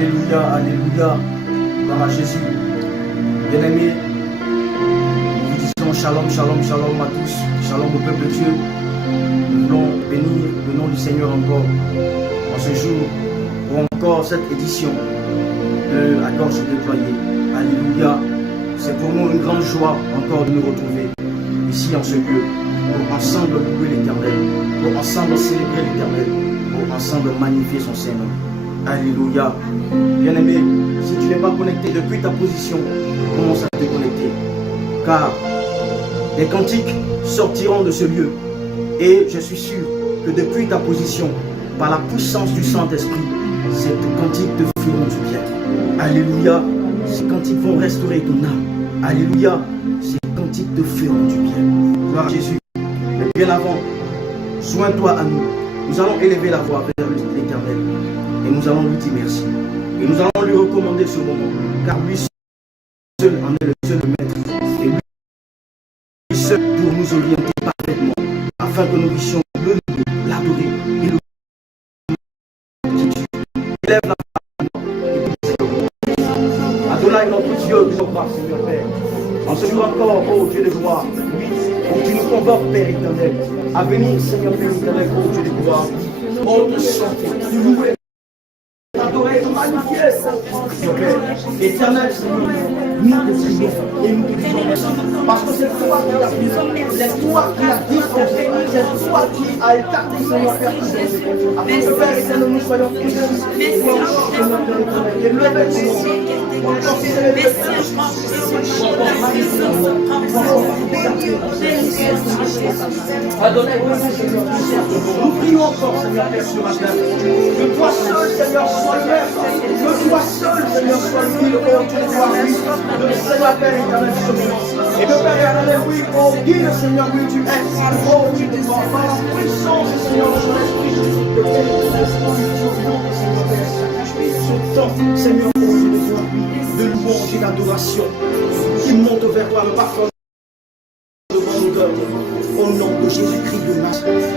Alléluia, alléluia. Gloire à Jésus. Bien-aimés, nous disons shalom, shalom, shalom à tous. Shalom au peuple de Dieu. Nous voulons bénir le nom du Seigneur encore en ce jour pour encore cette édition de La Gorge Déployée. Alléluia. C'est pour nous une grande joie encore de nous retrouver ici en ce lieu pour ensemble louer l'Éternel, pour ensemble célébrer l'Éternel, pour ensemble magnifier son Seigneur. Alléluia. Bien-aimé, si tu n'es pas connecté depuis ta position, commence à te connecter. Car des cantiques sortiront de ce lieu. Et je suis sûr que depuis ta position, par la puissance du Saint-Esprit, ces cantiques te feront du bien. Alléluia. Ces cantiques vont restaurer ton âme. Alléluia. Ces cantiques te feront du bien. Gloire à Jésus. Mais bien avant, joins-toi à nous. Nous allons élever la voix vers l'Éternel. Et nous allons lui dire merci. Et nous allons lui recommander ce moment. Car lui seul en est le seul maître. Et lui seul pour nous orienter parfaitement. Afin que nous puissions le louer, l'adorer et le élève la voix. Adonai, notre Dieu, nous sommes par Seigneur Père. En ce jour encore, ô Dieu de gloire, où tu nous convoques, Père éternel, à venir, Seigneur Père éternel, ô Dieu de gloire, ô te chanter, te louer, t'adorer, te magnifier, Seigneur Père éternel, Seigneur, nous te prions et nous te disons merci. Parce que c'est toi qui as fait, c'est toi qui as dispensé, c'est toi qui as écarté, Seigneur Père, afin que Père éternel, nous soyons fidèles, et lever ton nom. Nous prions encore, Seigneur Père, ce matin. Que toi seul, Seigneur, sois le Père. Que toi seul, Seigneur, sois le Dieu, oh Dieu de gloire, de Seigneur Père éternel, ce moment. Et de Père éternel, oui, oh Dieu, Seigneur, oui, tu es, oh Dieu de gloire, par la puissance, Seigneur, de son esprit, de ce temps, Seigneur, oh Dieu de gloire, de louange et d'adoration qui monte vers toi, le parfum devant nos cœurs, au nom de Jésus-Christ de Nazareth.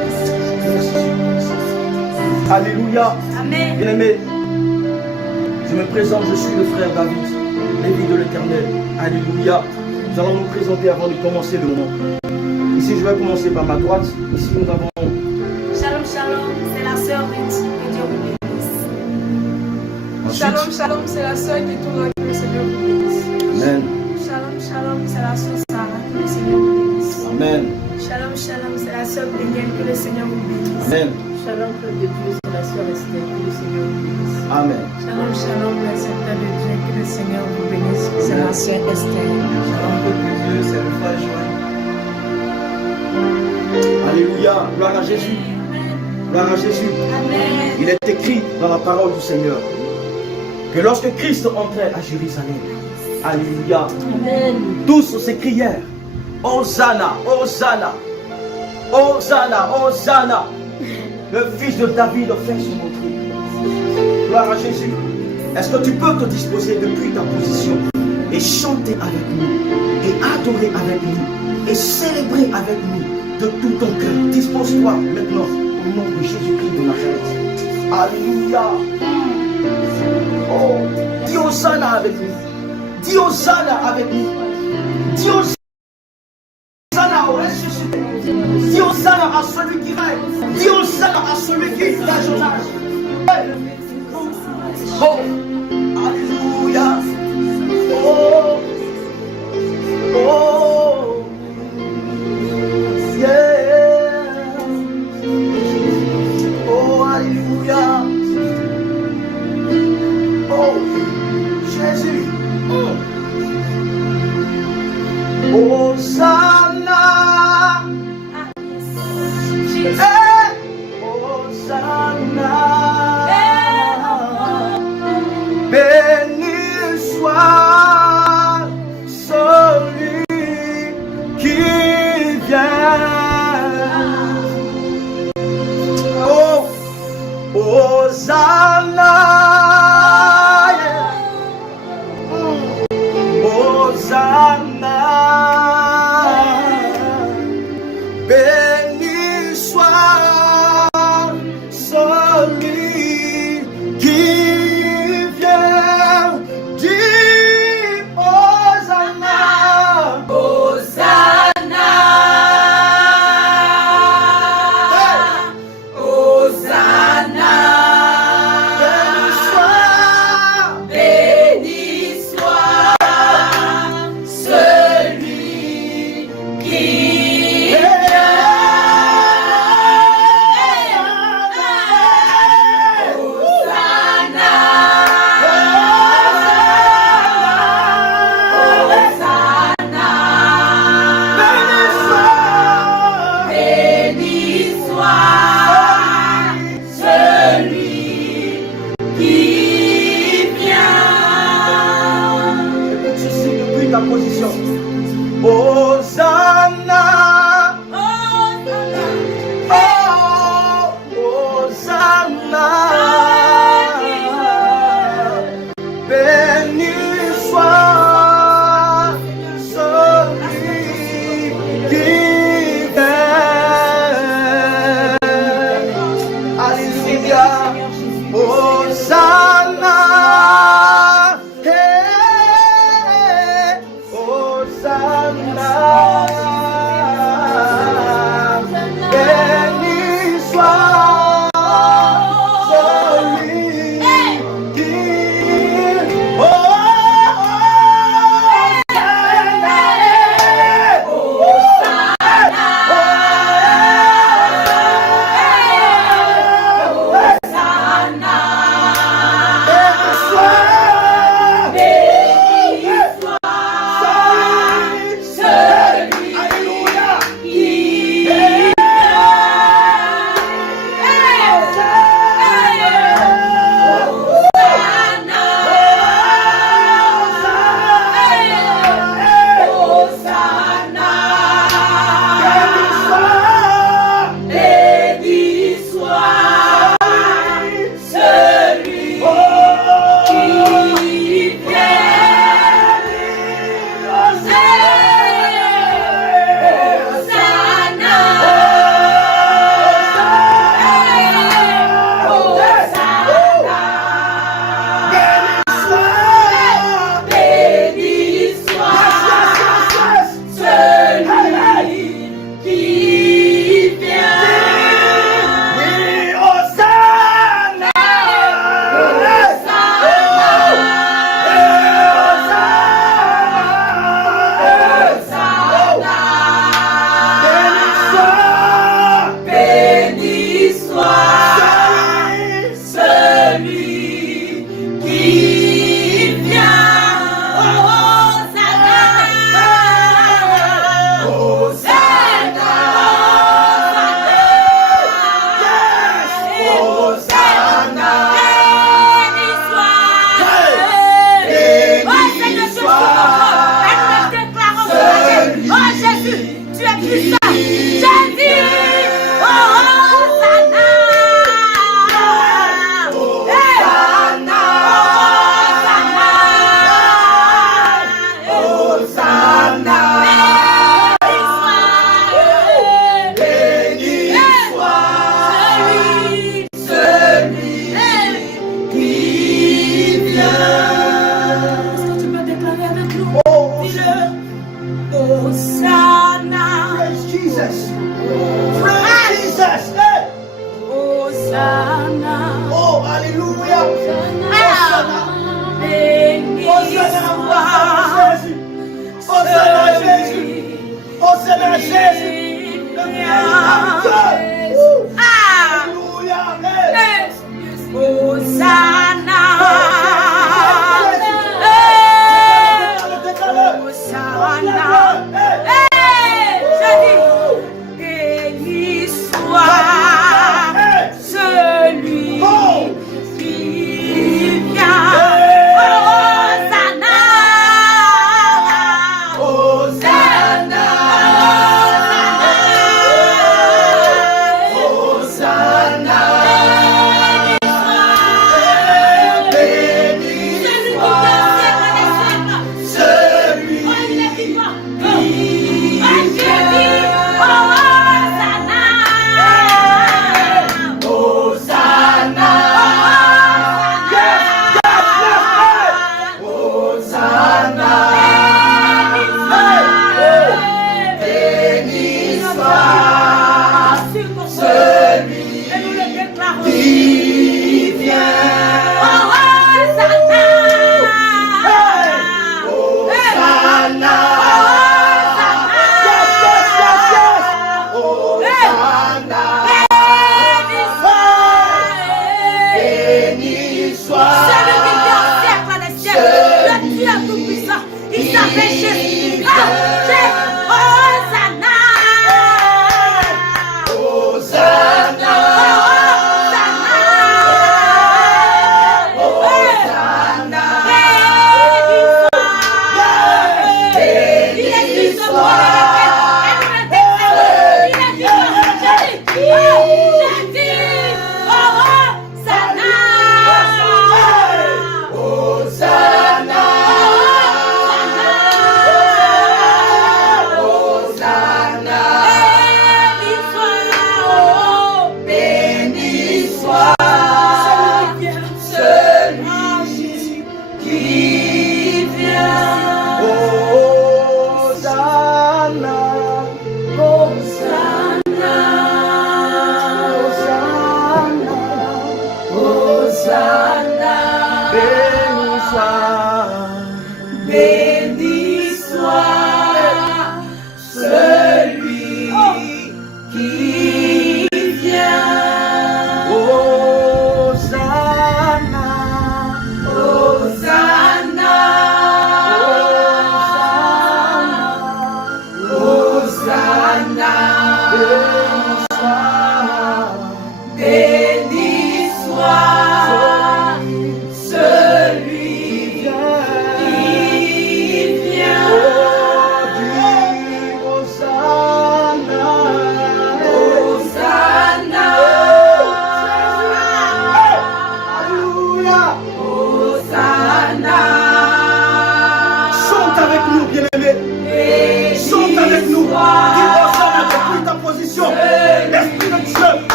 Alléluia. Amen. Bien-aimé, je me présente, je suis le frère David, l'évêque de l'Éternel. Alléluia. Nous allons nous présenter avant de commencer le moment. Ici, je vais commencer par ma droite. Ici, nous avons... Shalom, shalom, c'est la sœur Ruth. Que Dieu vous bénisse. Shalom, shalom, c'est la sœur qui tourne, que le Seigneur vous bénisse. Amen. Shalom, shalom, c'est la sœur Sarah. Que le Seigneur vous bénisse. Amen. Shalom, shalom, c'est la sœur Béniel. Que le Seigneur vous bénisse. Amen. Shalom, Père de Dieu, c'est la sœur Esther. Que le Seigneur vous bénisse. Amen. Shalom, shalom, le Seigneur de Dieu. Que le Seigneur vous bénisse. C'est la sœur Esther. Shalom, peuple de Dieu, c'est le frère Joël. Alléluia. Gloire à Jésus. Gloire à Jésus. Amen. Il est écrit dans la parole du Seigneur que lorsque Christ entrait à Jérusalem, alléluia, Amen. tous s'écrièrent Hosanna, Hosanna, Hosanna, Hosanna. Le fils de David fait son entrée. Gloire à Jésus. Est-ce que tu peux te disposer depuis ta position et chanter avec nous, et adorer avec nous, et célébrer avec nous de tout ton cœur? Dispose-toi maintenant au nom de Jésus-Christ de Nazareth. Alléluia. Oh, dis Hosanna avec nous. Dis Hosanna avec nous. Dis Hosanna au ressuscité. Dis Hosanna à celui qui règne. Dis Hosanna à celui qui est à son âge. Oh, alléluia. Oh, oh, yeah. Oh, alléluia. Oh, Jésus. Hosanna. Hey, Hosanna. Béni soit celui qui vient. Oh, Hosanna. Hosanna. Béni soit celui qui vient.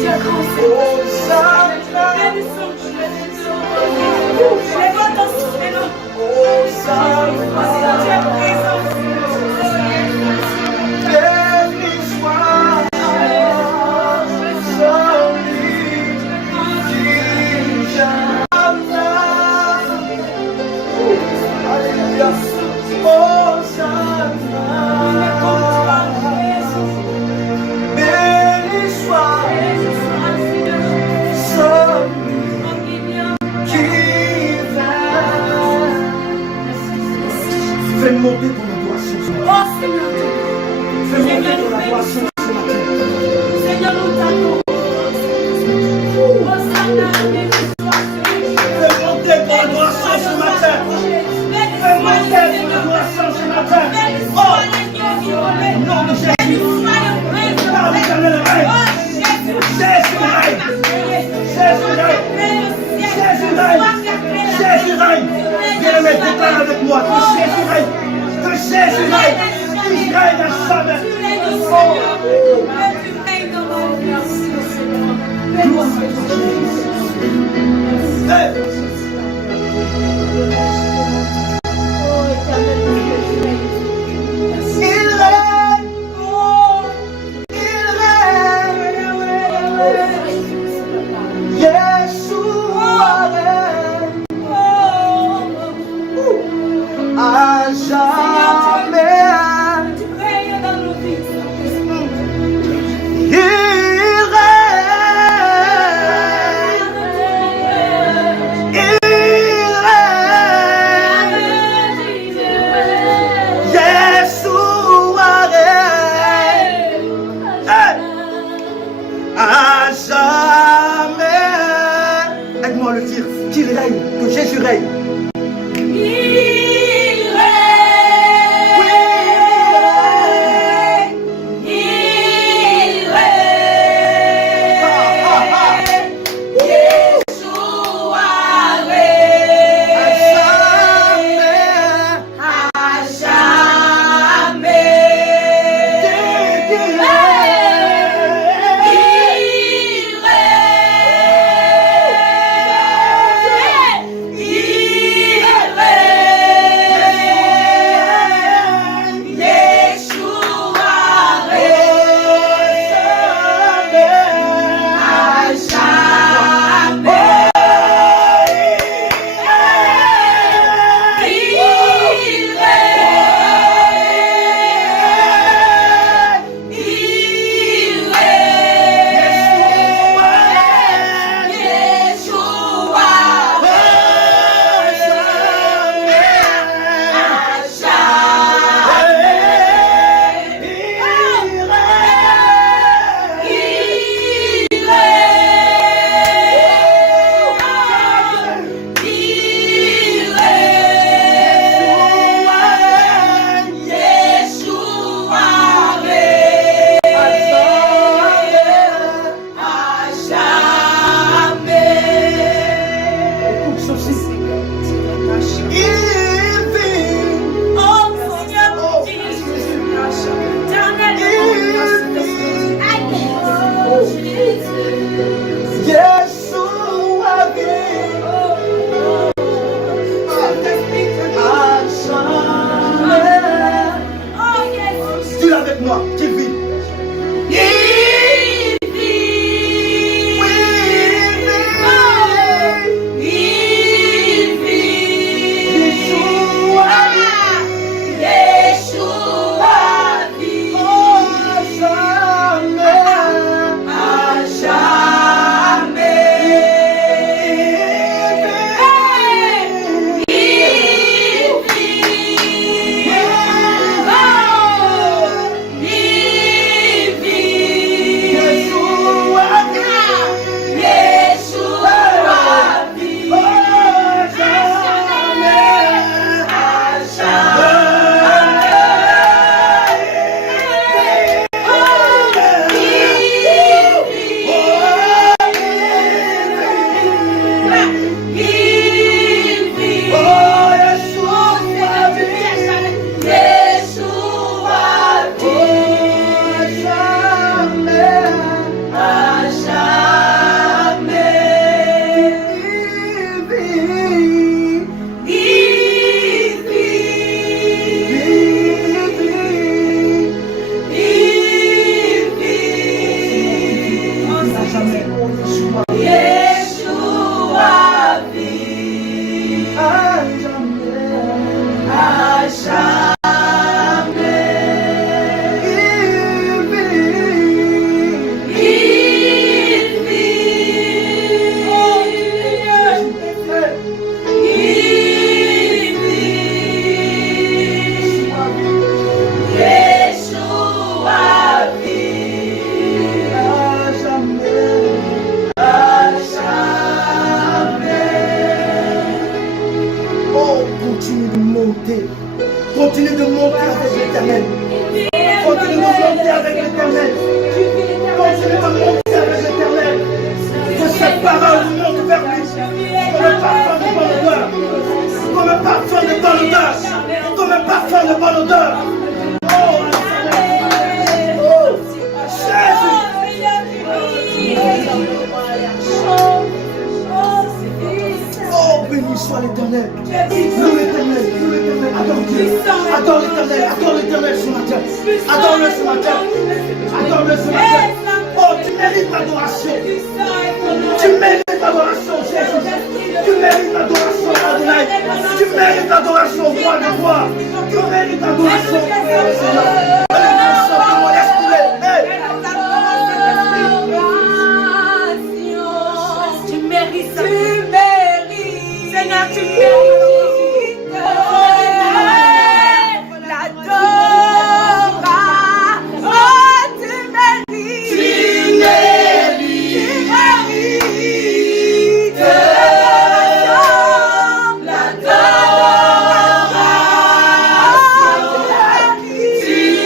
Tu es grand Seigneur. Bénissons. Lève ton Seigneur. Tu es présent. Fais monter ton adoration ce matin. Oh Seigneur, Fais monter ton adoration ce matin. Seigneur, nous t'adorons. Oh Seigneur, béni soit Fais monter ton adoration ce matin. Fais monter ton adoration ce matin. Oh, nom de Jésus. Par l'éternel règne. Jésus règne. Jésus règne. Jésus règne. Jésus règne. Bien-aimé, déclare avec moi que Jésus règne. Que Jésus règne. Qu'il règne à jamais. Que Jésus règne. Jamais. jamais. Oh, Yeshua. Yeshua vit À jamais. à jamais. Il vit. Il vit. Il vit. Yeshua vit À jamais. à jamais. Oh, continue de monter. Continue de monter avec l'Éternel. Continue de monter avec l'Éternel. Continue de monter avec l'Éternel. Que cette parole monte vers lui. Comme un parfum de bonne odeur. Comme un parfum de bonne odeur. Comme un parfum de bonne odeur. Oh, oh, Jésus. Oh, béni soit l'Éternel. Loue l'Éternel, loue l'Éternel. Adore Dieu. Adore l'Éternel, adore l'Éternel ce matin. Adore-le ce matin. Adore-le ce matin. Oh, tu mérites l'adoration. Tu mérites l'adoration, Jésus. Tu mérites l'adoration, Adonai. Tu mérites l'adoration, roi de roi. Tu mérites l'adoration, Seigneur. Alléluia, simplement, laisse-le. Hey. Tu mérites ça. Seigneur, tu mérites l'adoration. Oh, tu mérites. Tu mérites l'adoration. Tu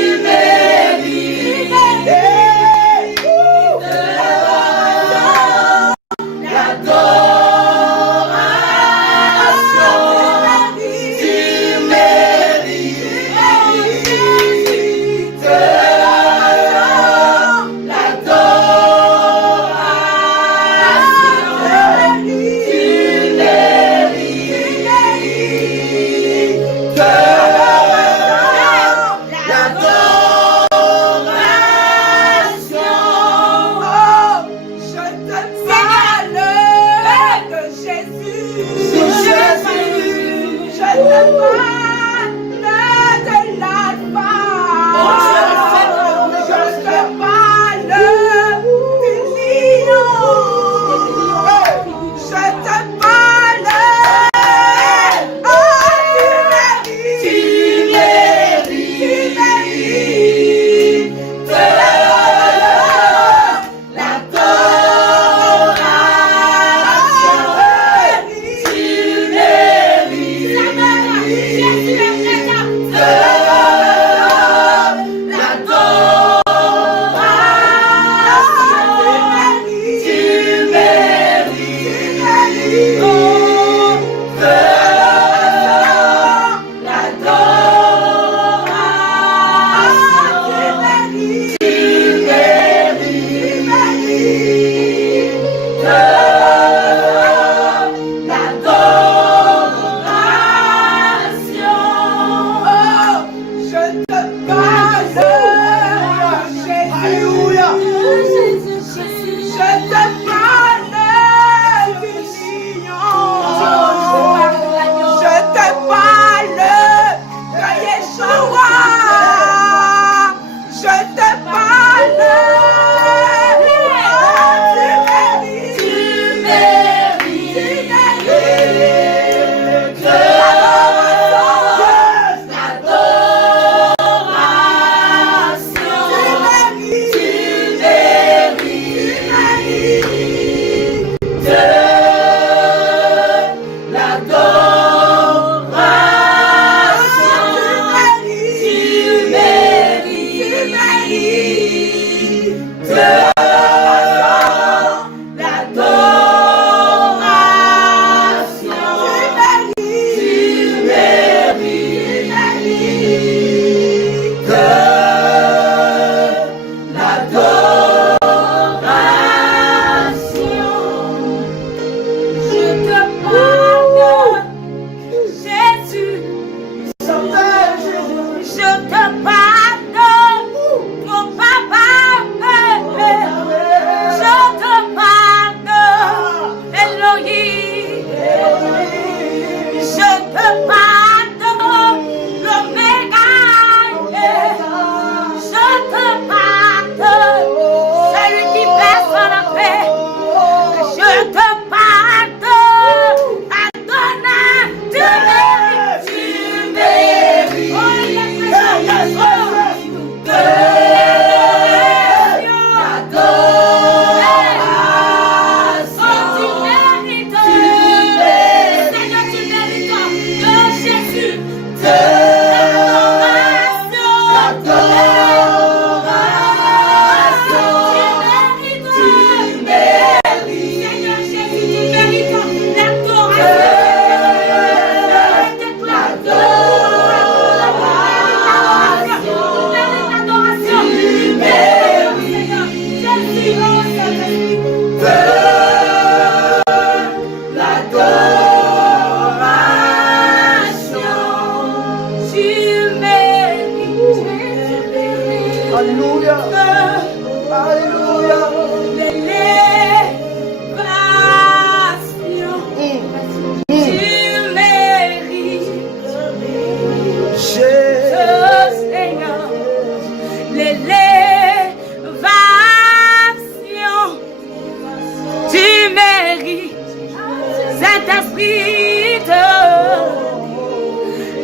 Saint-Esprit de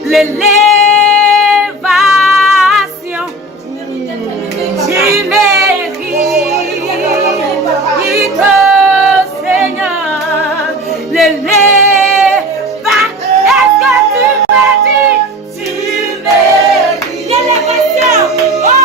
l'élévation, tu mérites, Seigneur, l'élévation. Est-ce que tu mérites? Tu mérites l'élévation. Oh,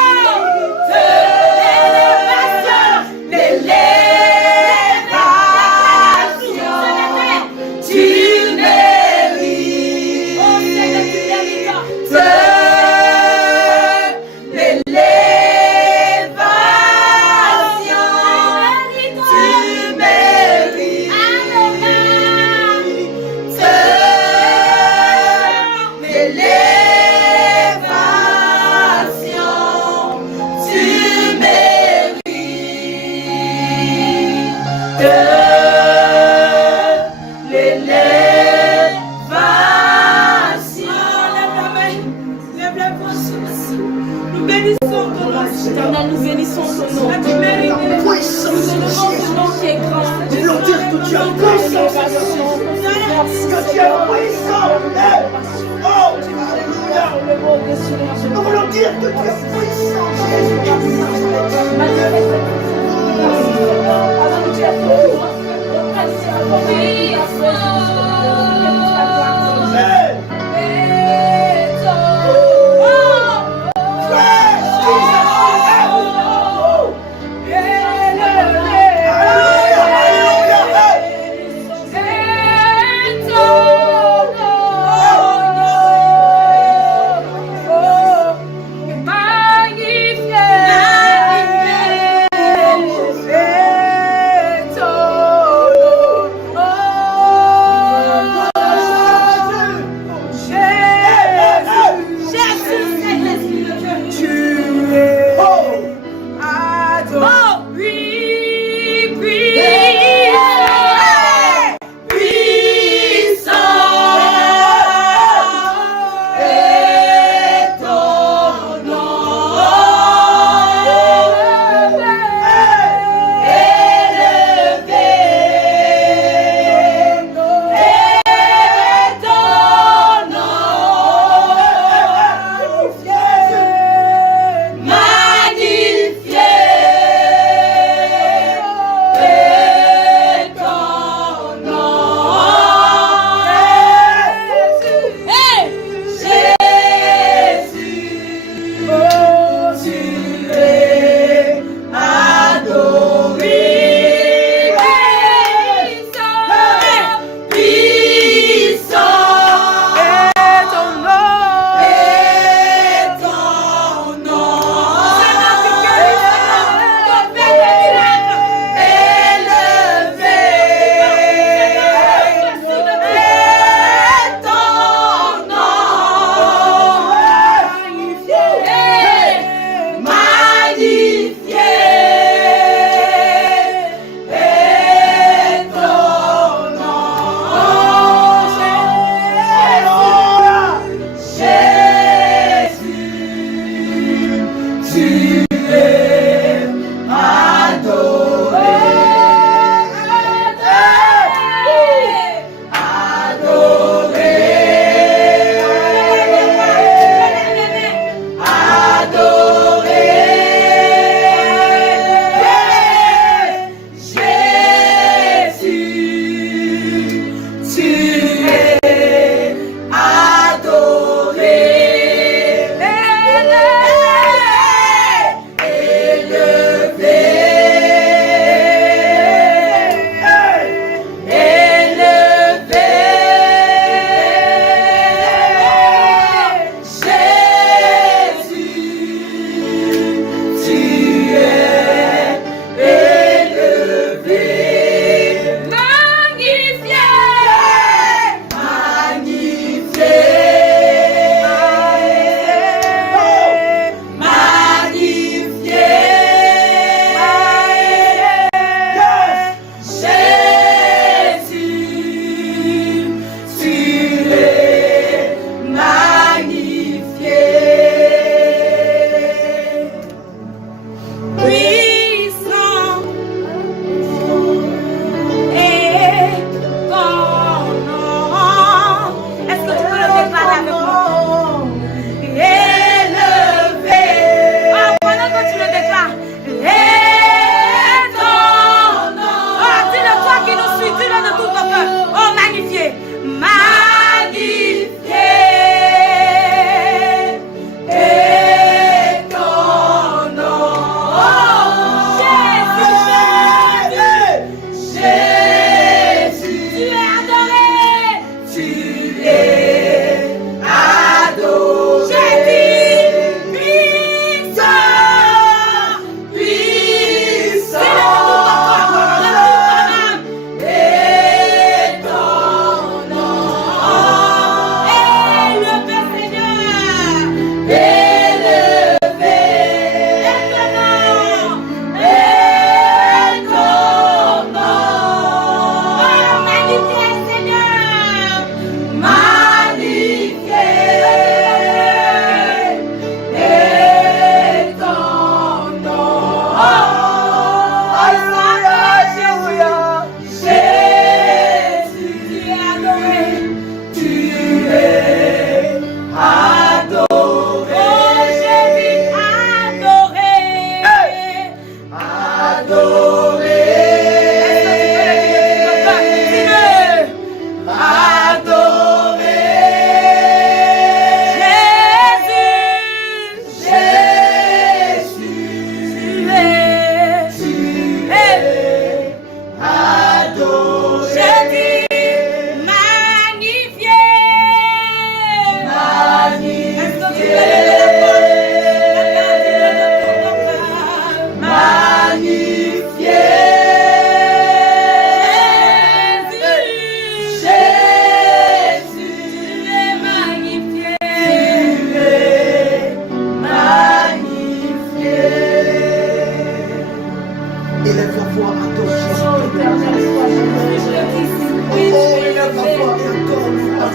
nous bénissons ton nom. Tu mérites puissance. Qui est grand. Nous voulons dire que tu as puissance. Que tu es puissant. Oh, alléluia. Nous voulons dire que tu es puissant.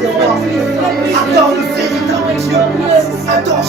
tes rois. Adore le véritable Dieu. Adore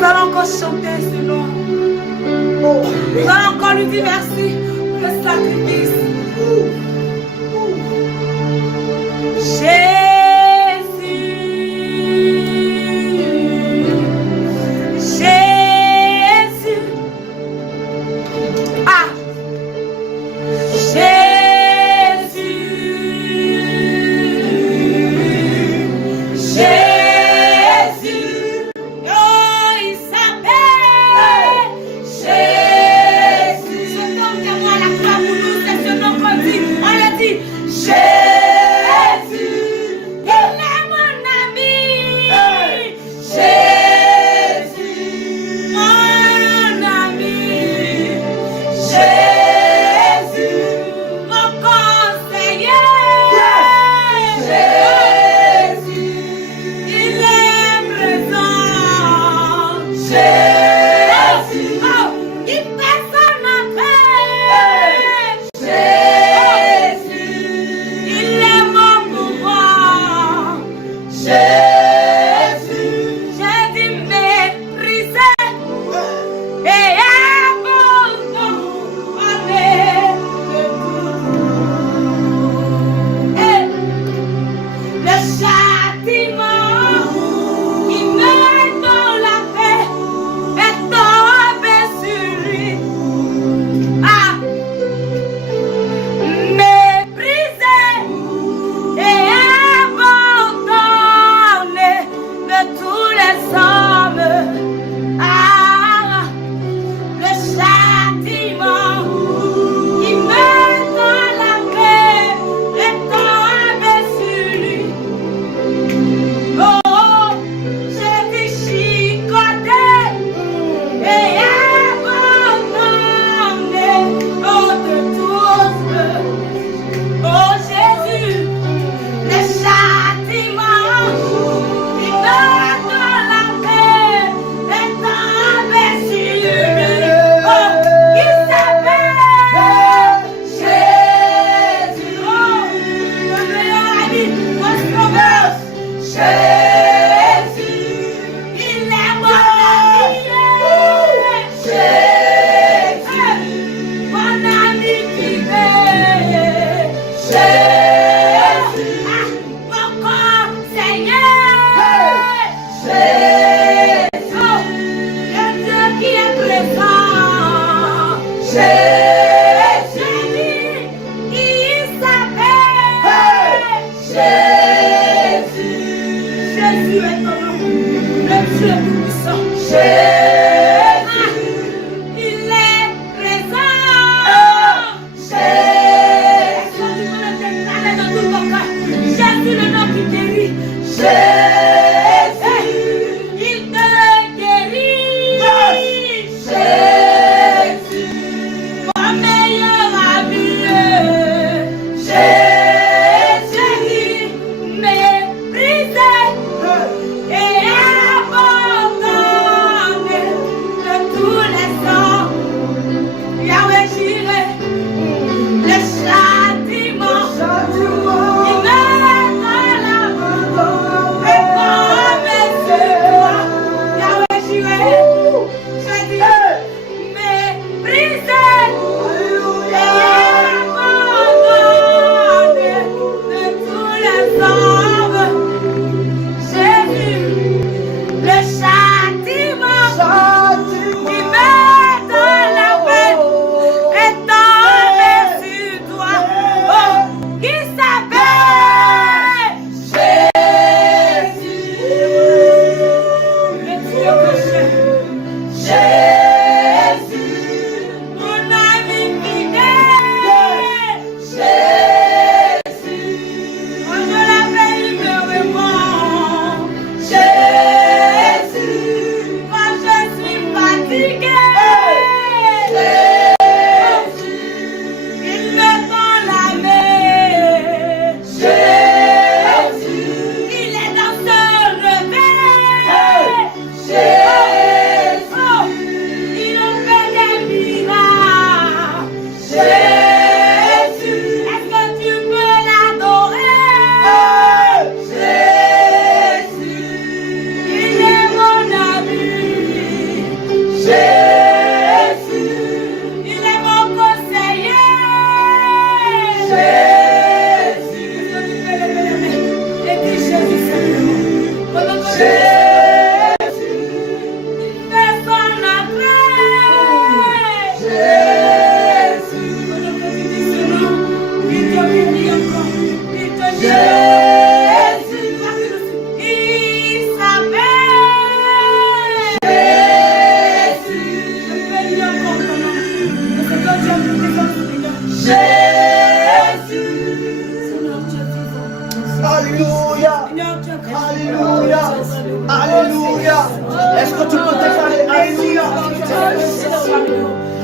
Nous allons encore chanter ce nom. Nous allons encore lui dire merci pour le sacrifice. Jésus. Ah.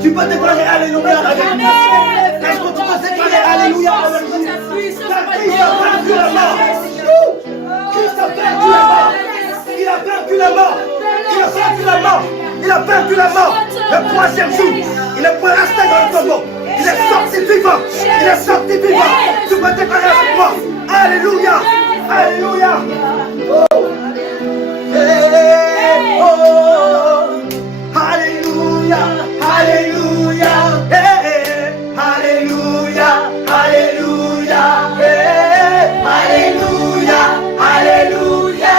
Tu peux déclarer Alléluia avec nous. Est-ce que tu peux déclarer Alléluia avec nous? Christ a vaincu la mort. Christ a vaincu la mort. Il a vaincu la mort. Il a vaincu la mort. Il a vaincu la mort. Le troisième jour, il est pas resté dans le tombeau. Il est sorti vivant. Il est sorti vivant. Tu peux déclarer avec moi. Alléluia. Alléluia. Oh. Hey, oh. Alléluia. Alléluia. Hey, alléluia. Alléluia. Hey, alléluia. Alléluia.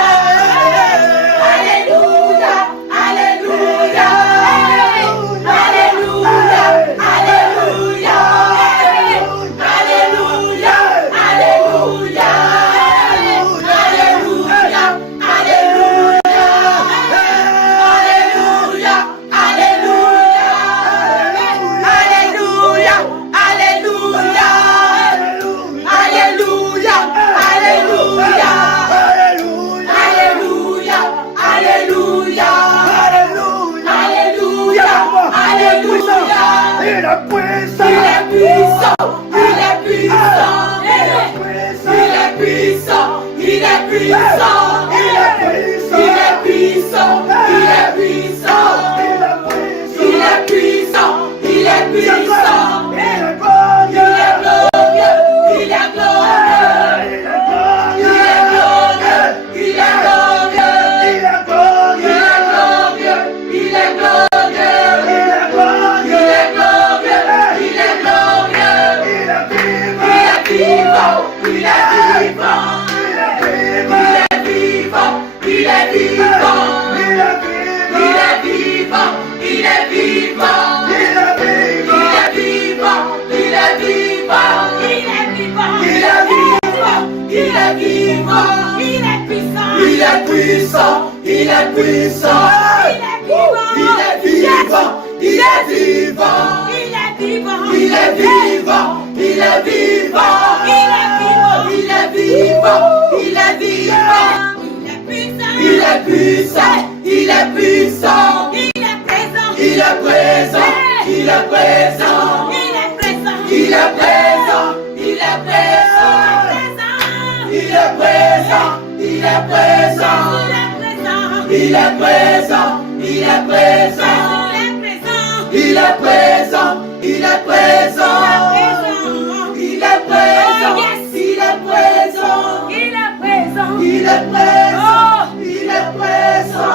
Il est puissant, il est vivant, il est vivant, il est vivant, il est vivant, il est vivant, il est vivant, il est vivant, il est puissant, il est puissant, il est présent, il est présent, il est présent, il est présent, il est présent, il est présent, il est présent. Il est présent, il est présent, il est présent, il est présent, il est présent, il est présent, il est présent, il est présent, il est présent, il est présent, il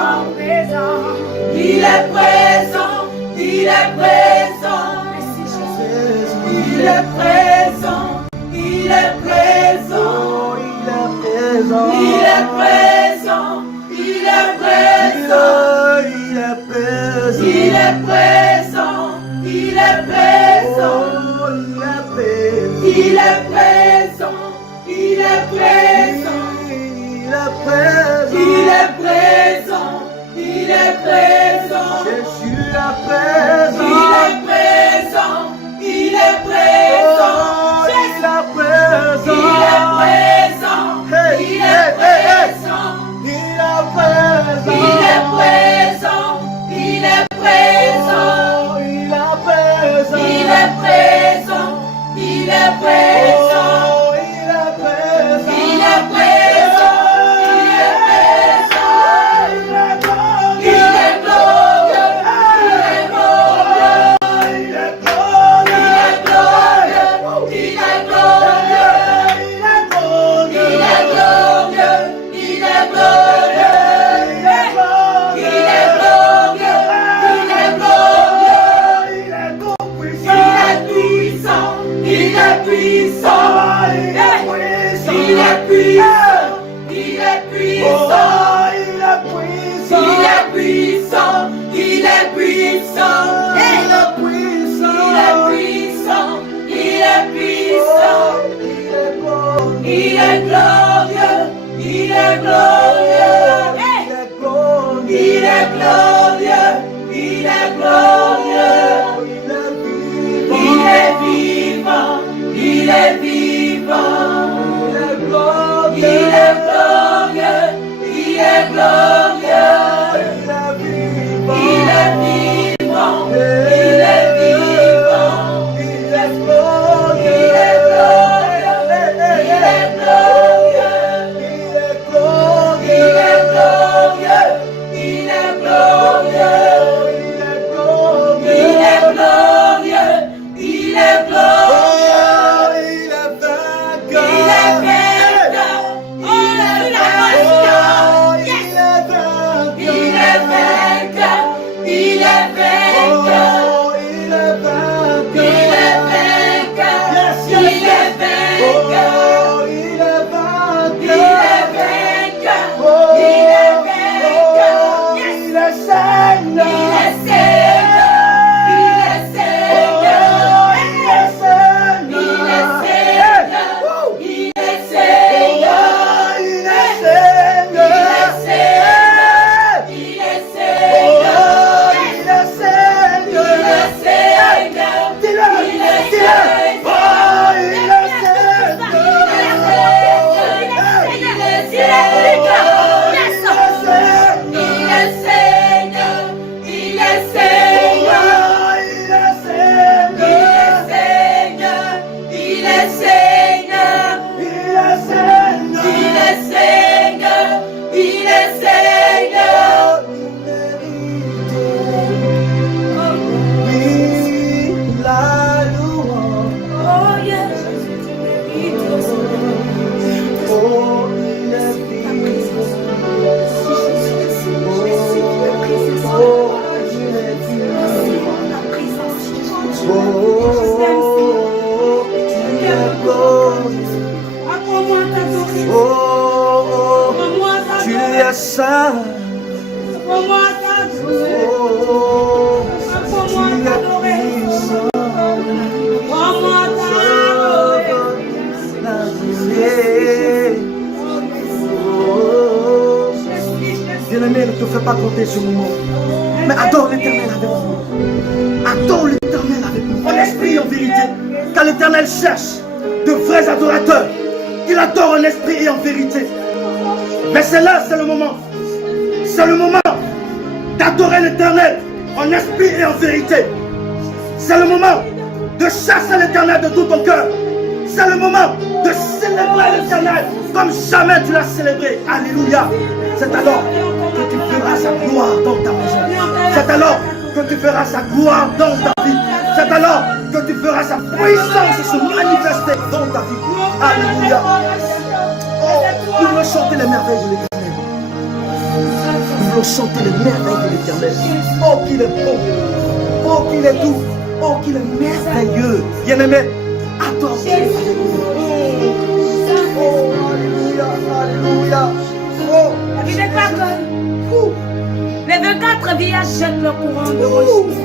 est présent, il est présent, il est présent, il est présent. Il est présent, il est présent, il est présent, il est présent, il est présent, il est présent, il est présent, il est présent, Jésus est présent, il est présent, il est présent, il est présent, il est présent, il est présent. Il est présent, il est présent, il est présent, il est présent, il est présent, il est présent, il est présent, il est glorieux, il est glorieux, il est glorieux, il est glorieux, il est glorieux, il est glorieux. Puissant, te fais pas compter ce moment. Mais adore l'Éternel avec nous. Adore l'Éternel avec nous. En esprit et en vérité. Car l'Éternel cherche de vrais adorateurs. Il adore en esprit et en vérité. Mais c'est là, c'est le moment. C'est le moment d'adorer l'Éternel en esprit et en vérité. C'est le moment de chasser l'Éternel de tout ton cœur. C'est le moment de célébrer l'Éternel comme jamais tu l'as célébré. Alléluia. C'est alors que tu verras sa gloire dans ta maison. C'est alors que tu verras sa gloire dans ta vie. C'est alors que tu verras sa puissance se manifester dans ta vie. Alléluia. Oh, nous voulons chanter les merveilles de l'Éternel. Nous voulons chanter les merveilles de l'Éternel. Oh, qu'il est bon. Oh, qu'il est doux. Oh, qu'il est merveilleux. Bien-aimé, adore Jésus. Oh, alléluia, alléluia. Oh, La Bible déclare que les 24 vieillards jettent le courant de roche.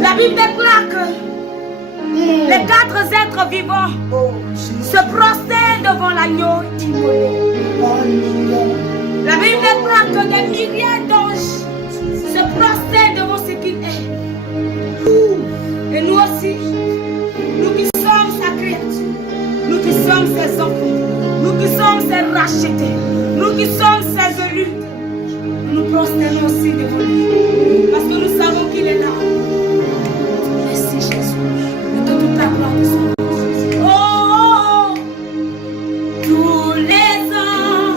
La Bible déclare que les 4 êtres vivants se prosternent devant l'agneau immolé. La Bible déclare que des milliers d'anges se prosternent devant ce qu'il est. Et nous aussi, nous qui sommes sa créature, nous qui sommes ses enfants, nous qui sommes ses rachetés, nous qui sommes ses élus, nous prosternons aussi devant lui. Parce que nous savons qu'il est là. Merci Jésus. Et que toute la gloire te soit. Oh, tous les ans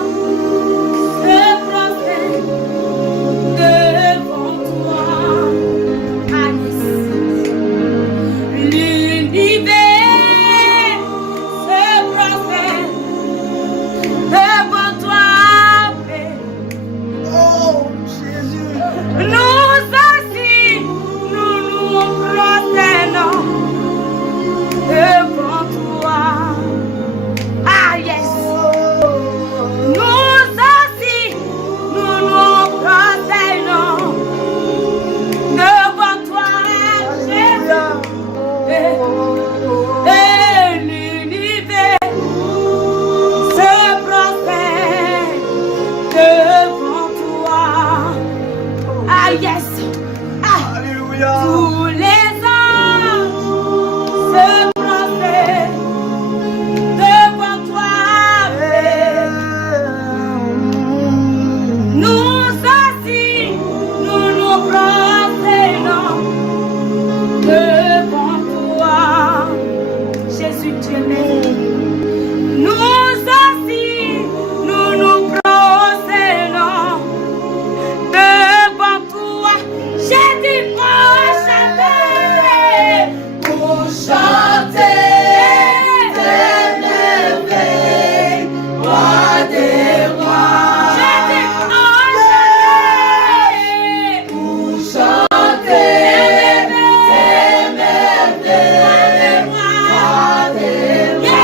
se prosternent devant toi. Ah, yes. L'univers se prosterne devant toi. oh, Jésus. Nous aussi, nous nous prosternons devant toi. Ah yes. Nous aussi, nous nous prosternons devant toi, Jésus. Et l'univers se prosterne devant toi. Ah yes. Ah. Alléluia. Tous les anges se prosternent devant toi. Nous aussi, nous nous prosternons devant toi. Jésus, tu es merveilleux. Nous aussi, nous nous prosternons devant toi. J'ai dit pour chanter tes merveilles, roi des rois. J'ai dit pour chanter tes merveilles, roi des rois.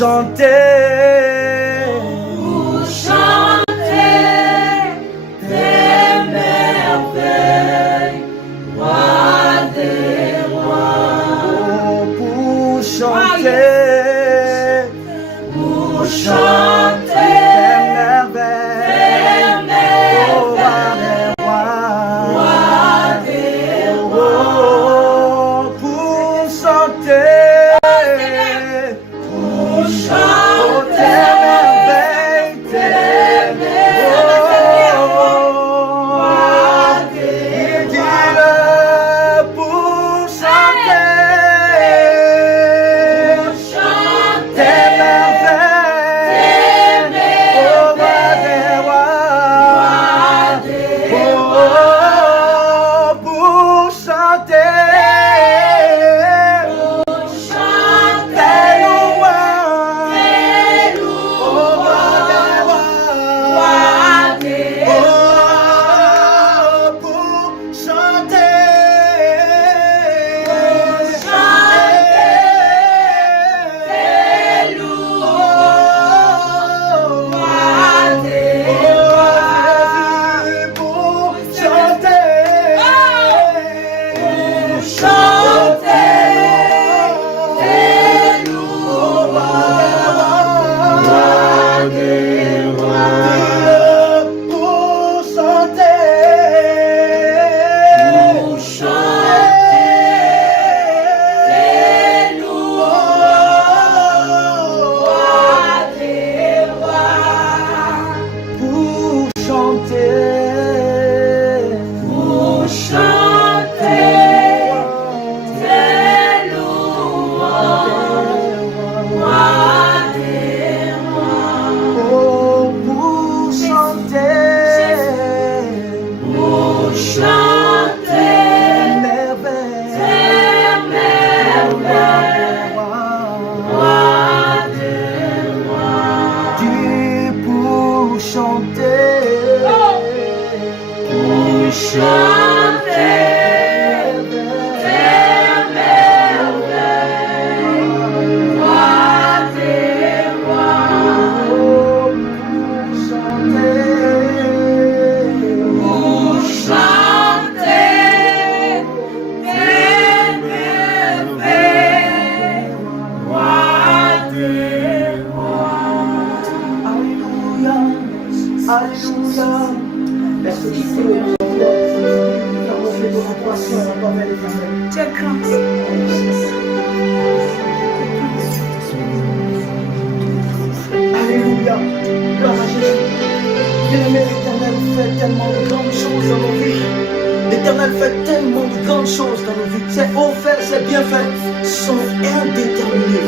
chanter. Pour chanter tes merveilles, roi des rois. Pour chanter. Pour chanter Alléluia. Gloire à Jésus. Bien-aimé, l'Éternel fait tellement de grandes choses dans nos vies. L'Éternel fait tellement de grandes choses dans nos vies. Ses hauts faits, ses bienfaits sont indéterminés.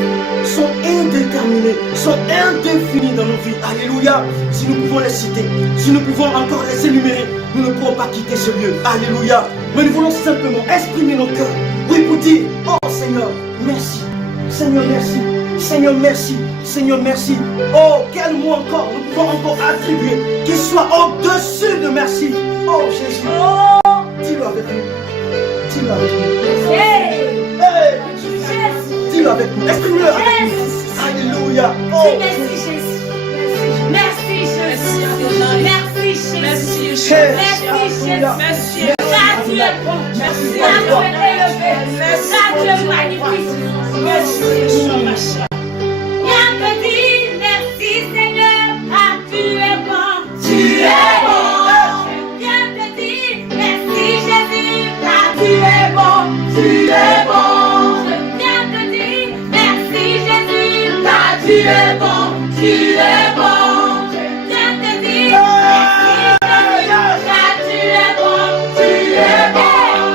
Sont indéfinis dans nos vies. Alléluia. Si nous pouvons les citer, si nous pouvons encore les énumérer, nous ne pourrons pas quitter ce lieu. Alléluia. Mais nous voulons simplement exprimer nos cœurs. Oui, pour dire, oh Seigneur, merci. Seigneur, merci. Seigneur, merci. Seigneur, merci. Oh, quel mot encore nous pouvons encore attribuer qui soit au-dessus de merci. Oh Jésus. Dis-le avec nous. Dis-le avec nous. Hey. Dis-le avec nous. Exprime-le avec nous. Alléluia. Oh, merci Jésus. Merci Jésus. Merci Jésus. Merci Jésus. Merci Jésus. Tu es bon. Merci. Tu es élevé. Tu es magnifique. Merci Jésus. Rien que dire merci Seigneur. Ah, tu es bon. Tu es bon. Rien que dire merci Jésus. Ah, tu es bon. Tu es bon. Rien que dire merci Jésus. Ah, tu es bon. Tu es bon. Rien que dire merci Jésus. Ah, tu es bon. Tu es bon.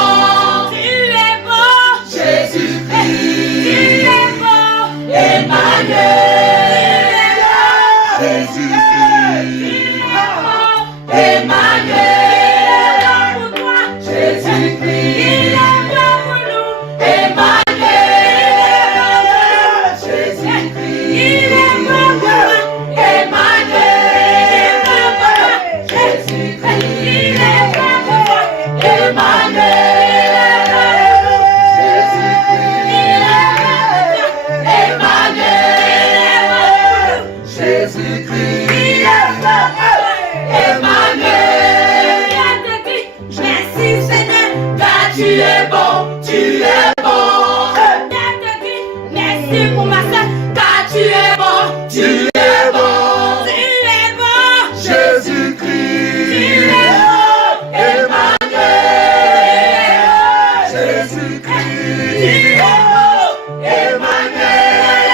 bon, tu es bon, Jésus-Christ, tu es bon, Emmanuel, Jésus-Christ, tu es bon, Emmanuel, pour toi, Jésus-Christ, il est bon pour nous, Emmanuel, Jésus-Christ, il est bon pour moi, Emmanuel, Jésus-Christ, il est bon pour moi, Emmanuel, Jésus-Christ, il est bon pour moi, Emmanuel, Jésus-Christ, il est bon pour moi, Emmanuel, merci Seigneur, car tu es bon, tu es bon. Merci pour ma soeur, car tu es bon, tu es bon, tu es bon, Jésus-Christ, tu es bon, Emmanuel, Jésus-Christ, tu es bon, Emmanuel,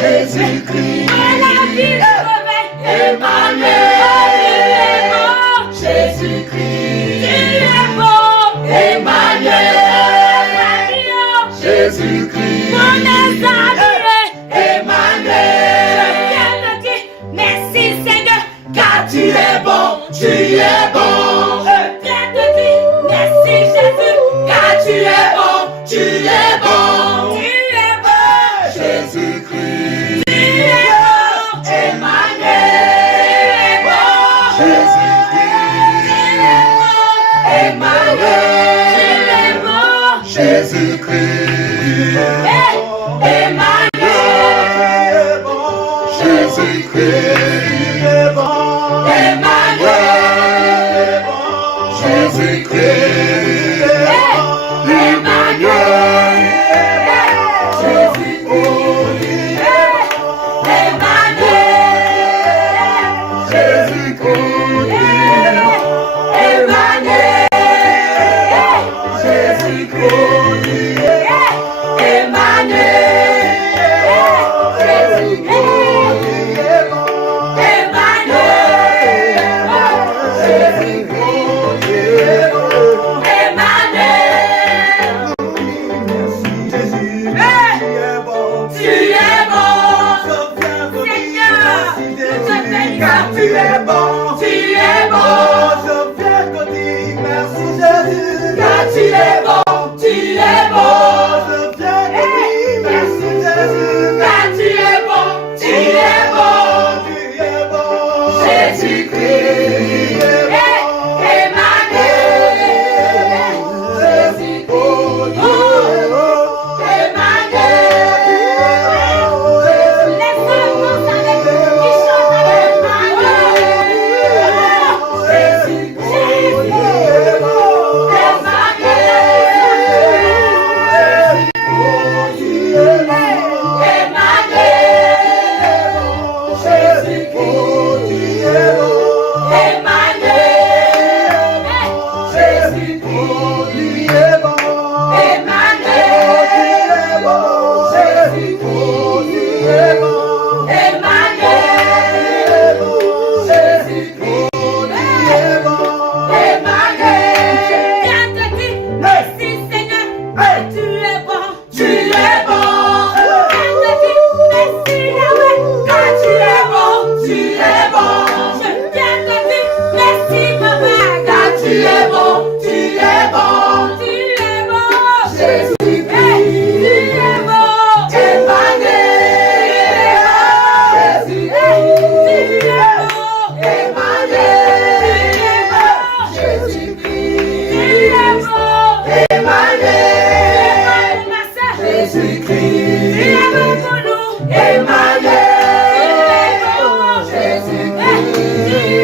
Jésus-Christ, la vie de Emmanuel, Jésus-Christ, tu es bon, Emmanuel, Jésus-Christ, mon Nazareth, Emmanuel, je viens te dire merci Seigneur, car tu es bon, tu es bon. Je viens te dire merci Jésus, car tu es bon, tu es bon, tu es bon, Jésus-Christ, tu es bon, Emmanuel, Jésus-Christ, tu es bon, Emmanuel, tu es bon, Jésus-Christ. Emmanuel, Jésus-Christ, Emmanuel, Jésus-Christ,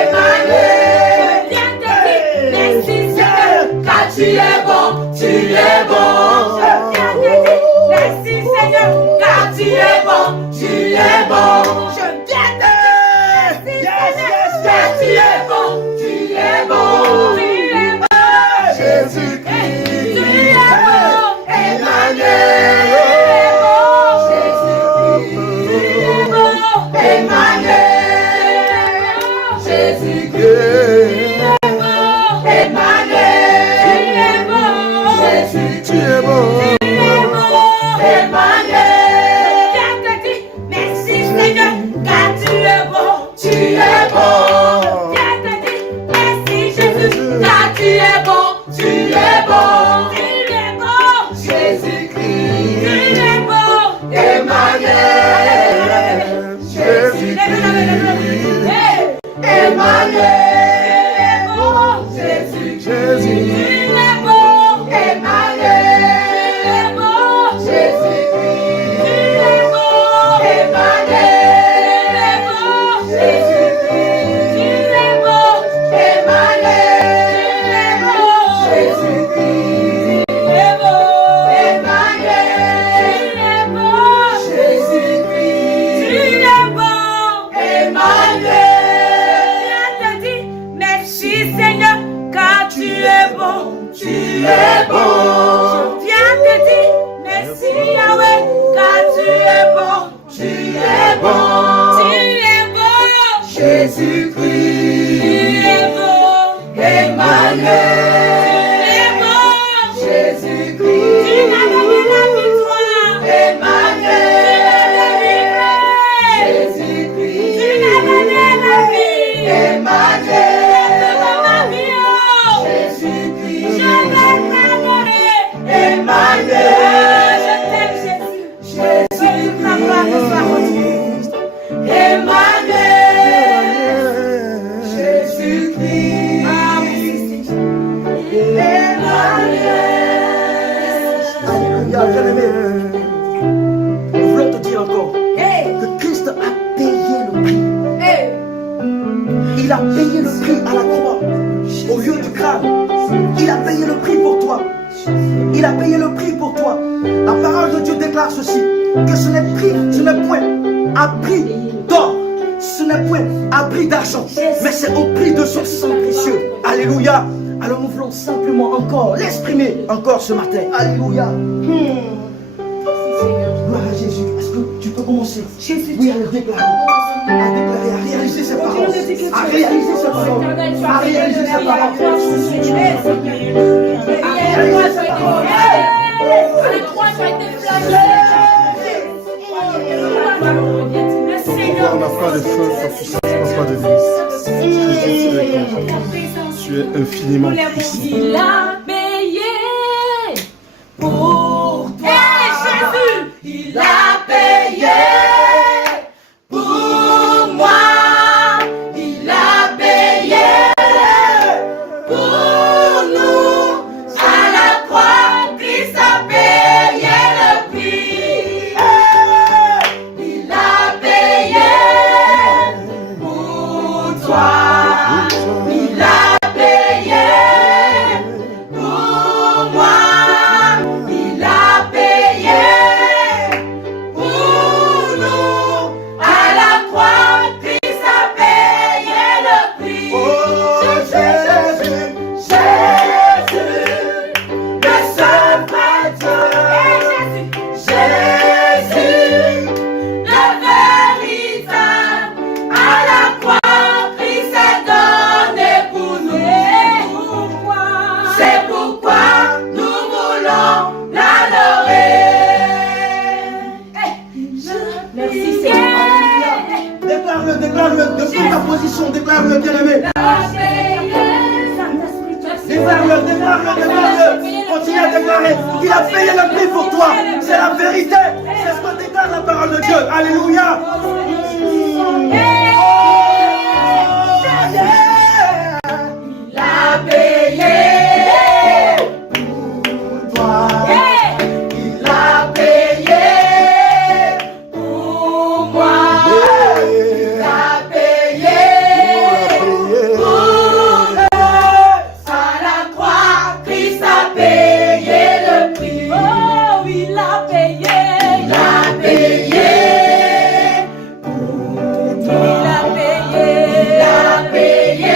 Emmanuel, Jésus-Christ, Emmanuel, Jésus-Christ, Emmanuel, Jésus-Christ. Emmanuel, bon, tu es bon. Je viens te dire merci Yahweh, car tu es bon, tu es bon, tu es bon. Jésus-Christ, tu es bon, Emmanuel. Nous voulons te dire encore que Christ a payé le prix. Il a payé le prix à la croix, au lieu du crâne. Il a payé le prix pour toi. Il a payé le prix pour toi. La parole de Dieu déclare ceci, que ce n'est point à prix d'or, ce n'est point à prix d'argent, mais c'est au prix de son sang précieux. Alléluia. Alors nous voulons simplement encore l'exprimer encore ce matin. Alléluia. Gloire à Jésus. Est-ce que tu peux commencer? Jésus, oui, à le déclarer. À déclarer, à réaliser ses paroles. À réaliser ses paroles. À réaliser ses paroles. À réaliser ses paroles. À la croix, tu as été flagellé. Le Seigneur n'a pas de feu, ta puissance n'a pas de limite. Jésus, tu es grand. Tu es infiniment puissant. Il a payé pour toi. Jésus, il a payé pour moi. Il a payé pour nous. À la croix, Christ a payé le prix. Il a payé pour toi. Il a Depuis ta position, déclare-le, bien-aimé. Déclare-le, déclare-le. Continue à déclarer. Il a payé le prix pour toi. C'est la vérité. C'est ce que déclare la parole de Dieu. Alléluia. Il a payé pour toi. Il a payé pour moi. Il a payé pour nous. À la croix, Christ a payé le prix. Oh, il a payé. Il a payé pour toi. Il a payé. Il a payé.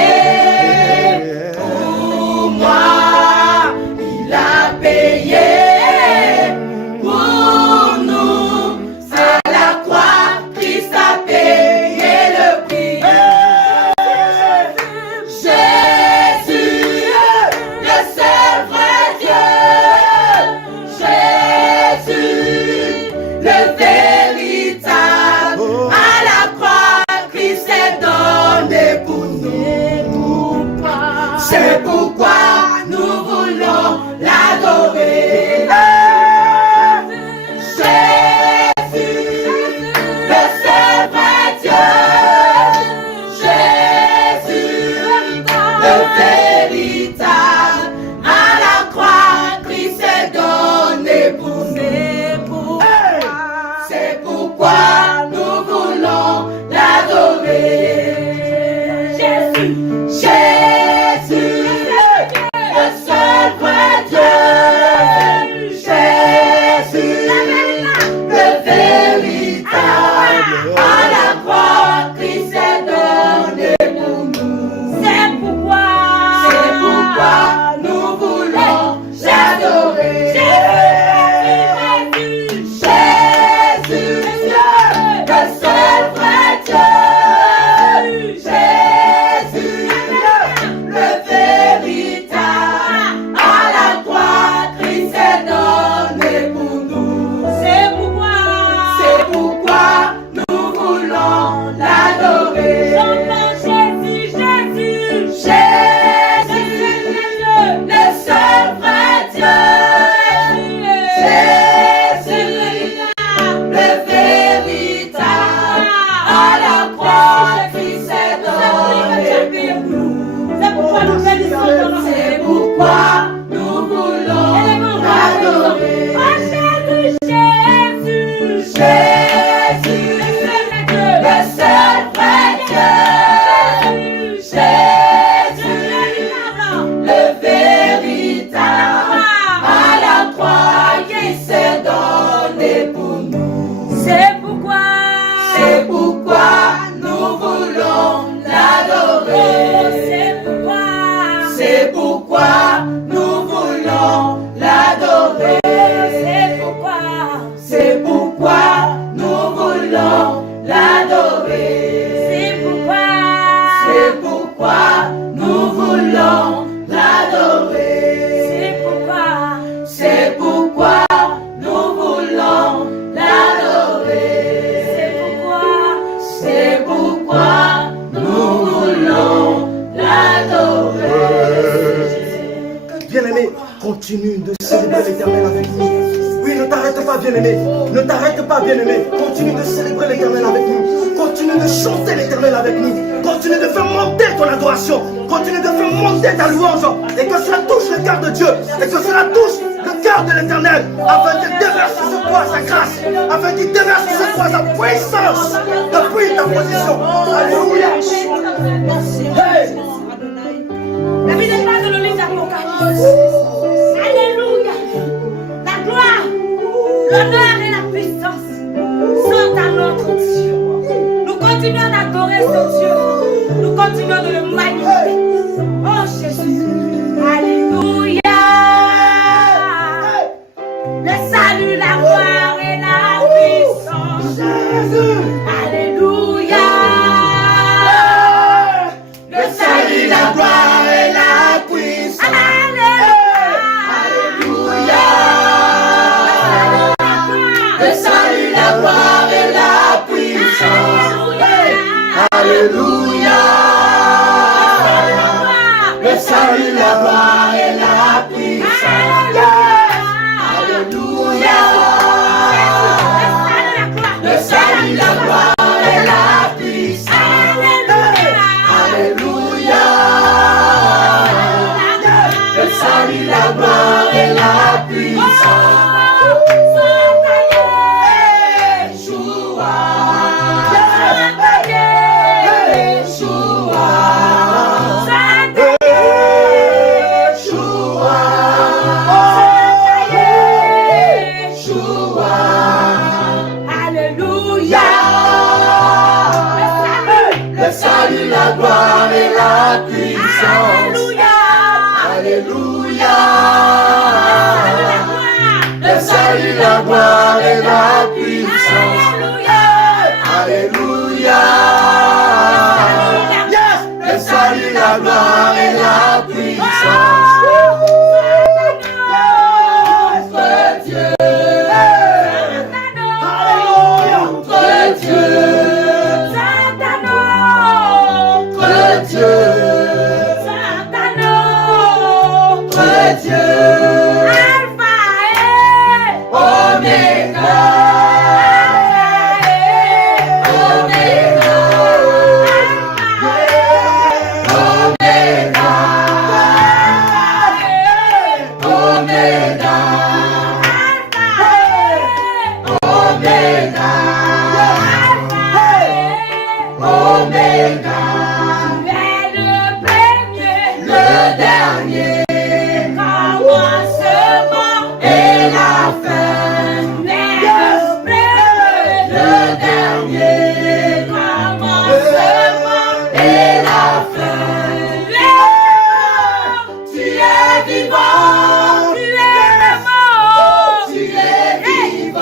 Bien-aimé, continue de célébrer l'Éternel avec nous. Oui, ne t'arrête pas, bien-aimé. Ne t'arrête pas, bien-aimé. Continue de célébrer l'Éternel avec nous. Continue de chanter l'Éternel avec nous. Continue de faire monter ton adoration. Continue de faire monter ta louange. Et que cela touche le cœur de Dieu. Et que cela touche le cœur de l'Éternel. Afin qu'il déverse sur ce poids sa grâce. Afin qu'il déverse sur ce poids sa puissance. Depuis ta position. Alléluia. Hey. La Bible parle de le livre d'Apocalypse. Alléluia. La gloire, l'honneur et la puissance sont à notre Dieu. Nous continuons d'adorer ce Dieu. Nous continuons de le magnifier. Oh Jésus. Alléluia. Le salut, la gloire et la puissance. Alléluia. Le salut, la gloire et la puissance. Alléluia. Le salut, la gloire et la puissance. Alléluia. Le salut, la gloire et la puissance. Alléluia. Le salut, la gloire et la puissance. Alléluia. Le salut, la gloire et la puissance. La gloire et la puissance. Alléluia. Le salut, la gloire et la puissance. Alléluia. Le salut, la gloire et la puissance. Notre Dieu. Notre Dieu. Dieu, Alpha et Oméga, Oméga, Oméga, Oméga, Oméga, Oméga, le premier, le dernier. Et la fin, le dernier commencement et la fin. Tu es vivant, tu es mort, tu es vivant, tu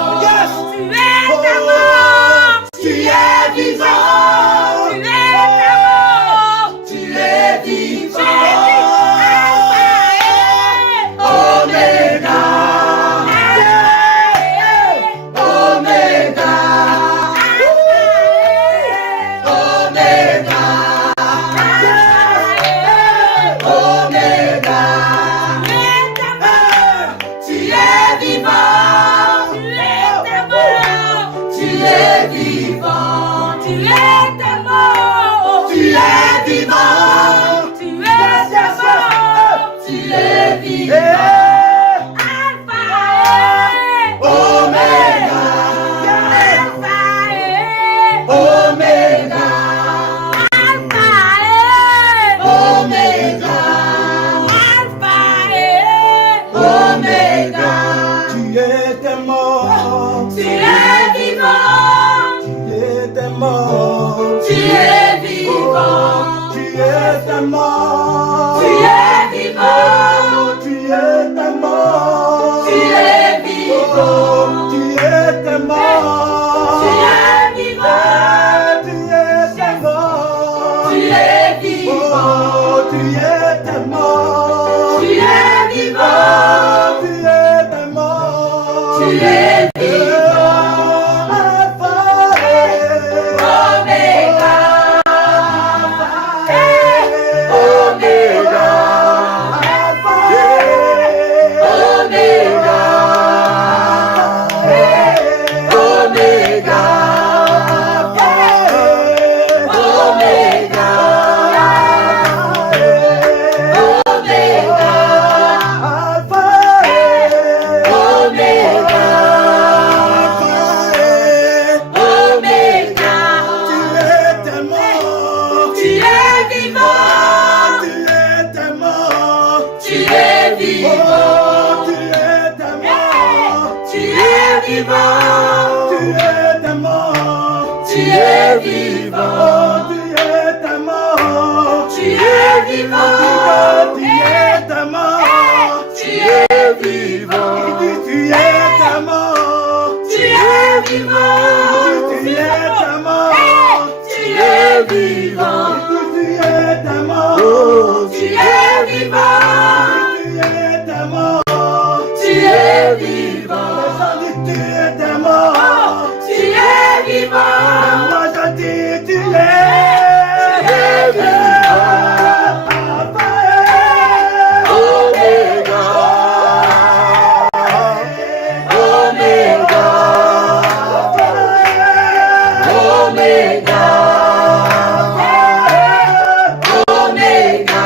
es mort, tu es vivant, tu es vivant. Oh vivant. Tu es tellement. Tu es vivant. Tu es tellement. Tu es vivant. Tu es tellement. Tu es vivant. Tu es tellement. Tu es vivant. Tu es tellement. Tu es vivant. Tu es tellement. Tu es vivant. Tu es tellement. Tu es vivant. Moi je dis tu es vivant. Oméga. Oméga. Oméga. Oméga.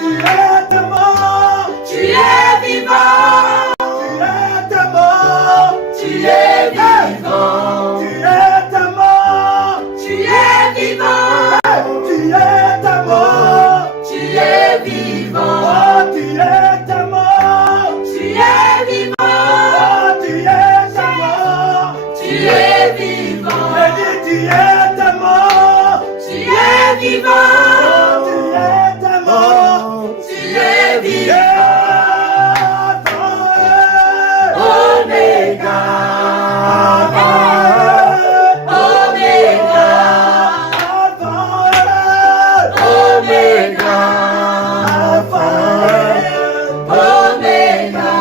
Tu es tellement. Tu es vivant. Tu es tellement. Tu es vivant. Tu es tellement. Tu es vivant. Tu es vivant. Tu es vivant. Tu es vivant. Tu es vivant. Tu es Tu es tellement. vivant. Tu es tellement. Tu es vivant. Tu es tellement. Tu es vivant. Oméga. Oméga. Oméga. Oméga.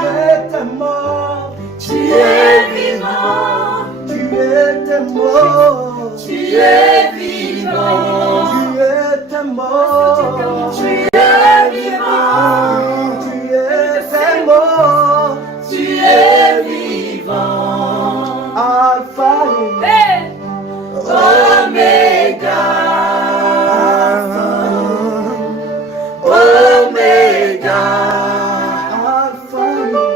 Tu es tellement. Tu es vivant. Tu es tellement. Tu es vivant. Tu es tellement. Tu es vivant. Tu es tellement. Tu es vivant. Alpha et Hey! Oméga. Oméga. Alpha et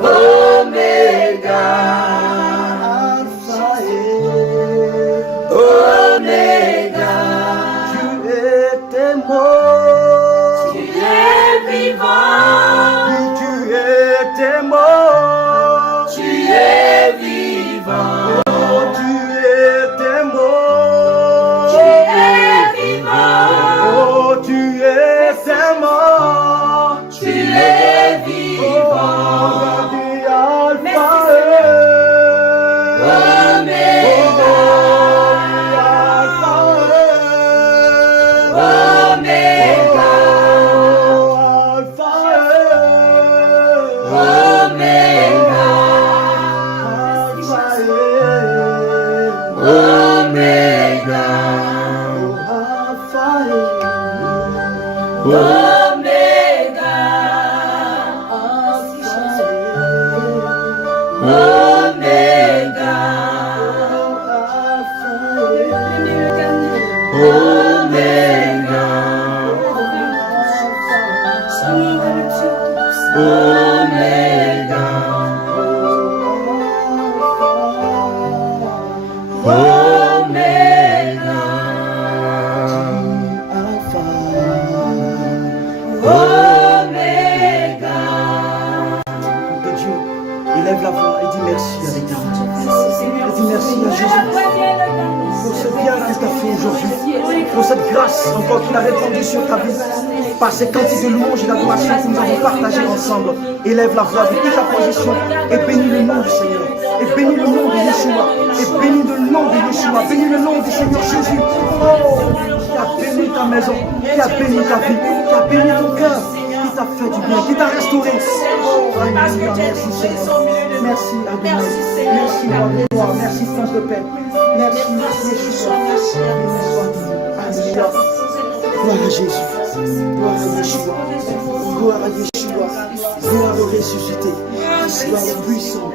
Oméga. Alpha et Oméga. tu es tellement. Tu es vivant. Tu es tellement. Tu es vivant. Oh, tu es tellement. Tu es vivant. Oh, tu es tellement. Tu es vivant. Élève la voix et dis merci à l'Éternel. Et dis merci à Jésus pour ce bien qu'il t'a fait aujourd'hui, pour cette grâce encore qu'il a répandue sur ta vie, par ces cantiques de louange et d'adoration que nous avons partagés ensemble. Élève la voix depuis ta position et bénis le nom du Seigneur. Et bénis le nom de Yeshua. Et bénis le nom de Yeshua. Bénis le nom du Seigneur Jésus. Oh, qui a béni ta maison, qui a béni ta vie, qui a béni ton cœur, qui t'a fait du bien, qui t'a restauré. Oh, Alléluia, merci Seigneur. Merci Adonai. Merci roi de gloire. Merci Prince de paix. Merci Yeshua. Alléluia. Gloire à Jésus. Gloire à Yeshua. Gloire à Yeshua. Gloire au ressuscité. Gloire au puissant.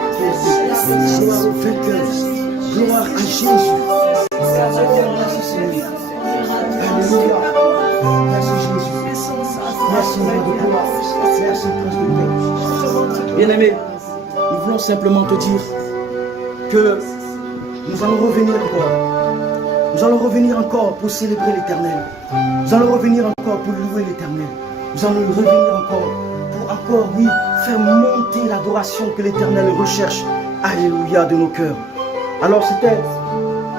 Gloire au vainqueur. Gloire à Jésus. Merci Seigneur. Alléluia. Merci Jésus. Merci roi de gloire. Merci Prince de paix. Bien-aimé, nous voulons simplement te dire que nous allons revenir encore. Nous allons revenir encore pour célébrer l'Éternel. Nous allons revenir encore pour louer l'Éternel. Nous allons revenir encore pour oui, faire monter l'adoration que l'Éternel recherche. Alléluia de nos cœurs. Alors c'était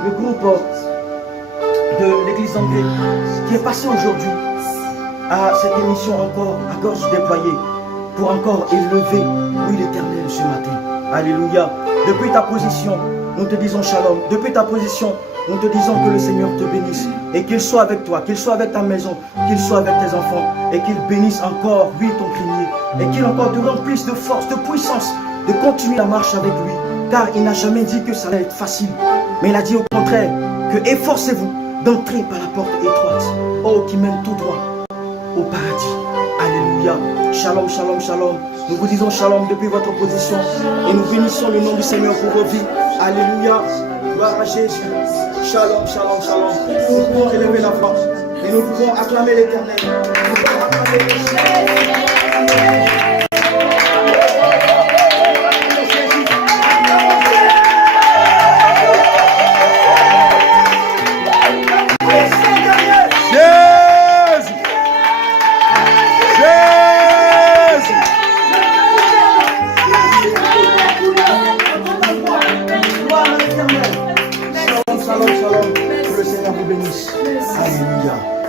le groupe de l'église Anglais qui est passé aujourd'hui à cette émission encore à gorge déployée pour encore élever, oui, l'Éternel ce matin. Alléluia. Depuis ta position, nous te disons shalom. Depuis ta position, nous te disons que le Seigneur te bénisse et qu'il soit avec toi, qu'il soit avec ta maison, qu'il soit avec tes enfants et qu'il bénisse encore, oui, ton grenier et qu'il encore te remplisse de force, de puissance, de continuer la marche avec lui. Car il n'a jamais dit que ça allait être facile, mais il a dit au contraire que efforcez-vous d'entrer par la porte étroite, oh, qui mène tout droit au paradis. Alléluia. Shalom, shalom, shalom. Nous vous disons shalom depuis votre position et nous bénissons le nom du Seigneur pour vos vies. Alléluia. Gloire à Jésus. Shalom, shalom, shalom. Nous pouvons élever la voix et nous pouvons acclamer l'Éternel. Nous pouvons acclamer l'Éternel. Shalom, shalom. Que le Seigneur vous bénisse. Alléluia.